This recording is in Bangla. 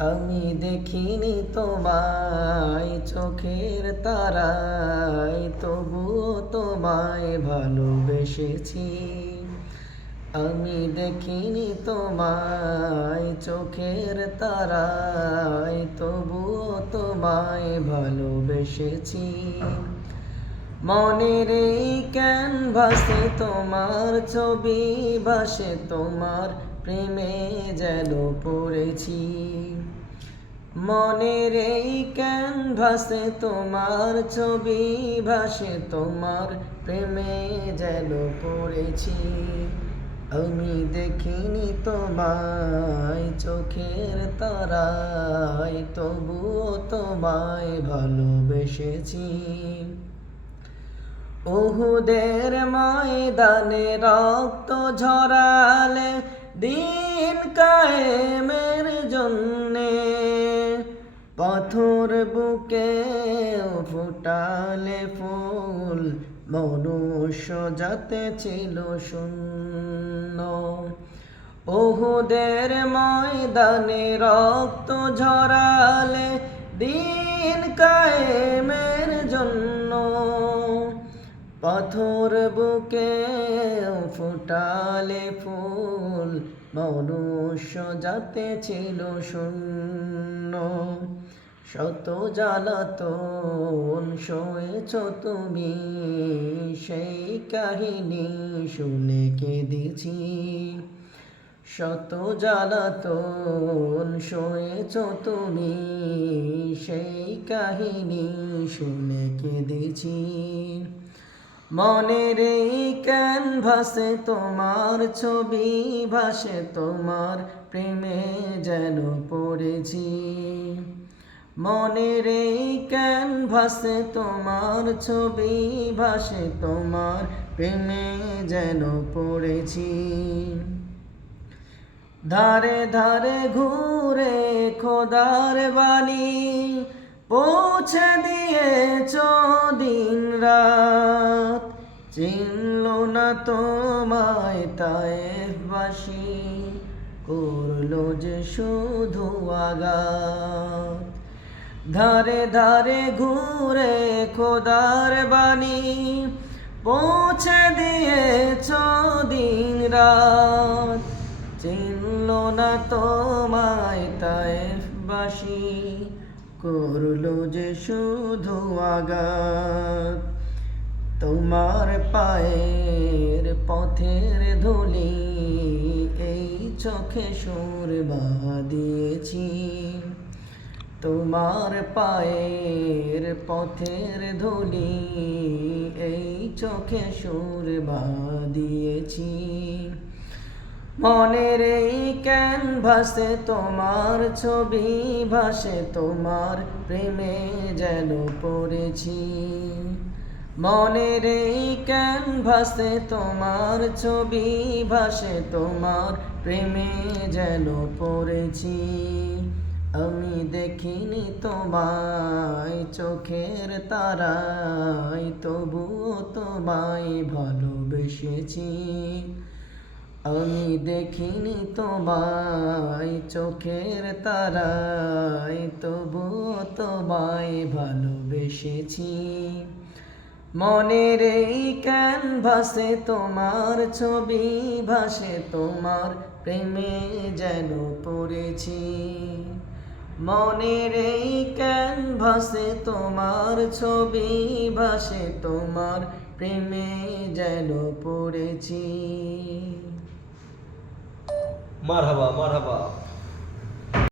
আমি দেখিনি তোমায় চোখের তারায়, তবুও তোমায় ভালোবেসেছি। আমি দেখিনি তোমায় চোখের তারায়, তবুও তোমায় ভালোবেসেছি। মনের এই ক্যানভাসে তোমার ছবি ভাসে, তোমার প্রেমে যেন পড়েছি। মনের এই ক্যানভাসে তোমার ছবি ভাসে, তোমার প্রেমে যেন পড়েছি। আমি দেখিনি তোমায় চোখের তারায়, তবুও তোমায় ভালোবেসেছি। উহুদের ময়দানে রক্ত ঝরালে দিন কায়েমের জন্যে, পাথর বুকে ফুটালে ফুল, মনুষ্য জাতে ছিল শূন্য। উহুদের ময়দানে রক্ত ঝরালে দিন কায়েমের জন্য, পাথর বুকে ফুটালে ফুল, মনুষ্য জাতে ছিল শূন্য। শত জ্বালাতন সয়েছ তুমি, সেই কাহিনী শুনে কেঁদেছি। শত জ্বালাতন সয়েছ তুমি, সেই কাহিনী শুনে কেঁদেছি। মনের এই ক্যানভাসে তোমার ছবি ভাসে, তোমার প্রেমে যেন পড়েছি। মনের এই ক্যানভাসে তোমার ছবি ভাসে, তোমার প্রেমে যেন পড়েছি। ধারে ধারে ঘুরে খোদার বাণী পৌঁছে দিয়েছ দিন রাত, চিনল না তোমায় তায়েফবাসী, করলো যে শুধু আঘাত। ধারে ধারে ঘুরে খোদার বাণী পৌঁছে দিয়েছ দিন রাত, চিনল না তোমায় তায়েফবাসী, করলো যে শুধু আঘাত। তোমার পায়ের পথের ধুলি এই চোখে সুরমা দিয়েছি। তোমার পায়ের পথের ধুলি এই চোখে সুরমা দিয়েছি। মনের এই ক্যানভাসে তোমার ছবি ভাসে, তোমার প্রেমে যেন পড়েছি। মনের এই ক্যানভাসে তোমার ছবি ভাসে, তোমার প্রেমে যেন পড়েছি। আমি দেখিনি তোমায় চোখের তারায়, তবুও তোমায় ভালোবেসেছি। আমি দেখিনি তোমায় চোখের তারায়, তবুও তোমায় ভালোবেসেছি। মনের এই ক্যানভাসে তোমার ছবি ভাসে, তোমার প্রেমে যেন পড়েছি। মনের এই ক্যানভাসে তোমার ছবি ভাসে, তোমার প্রেমে যেন পড়েছি। মারহাবা মারহাবা।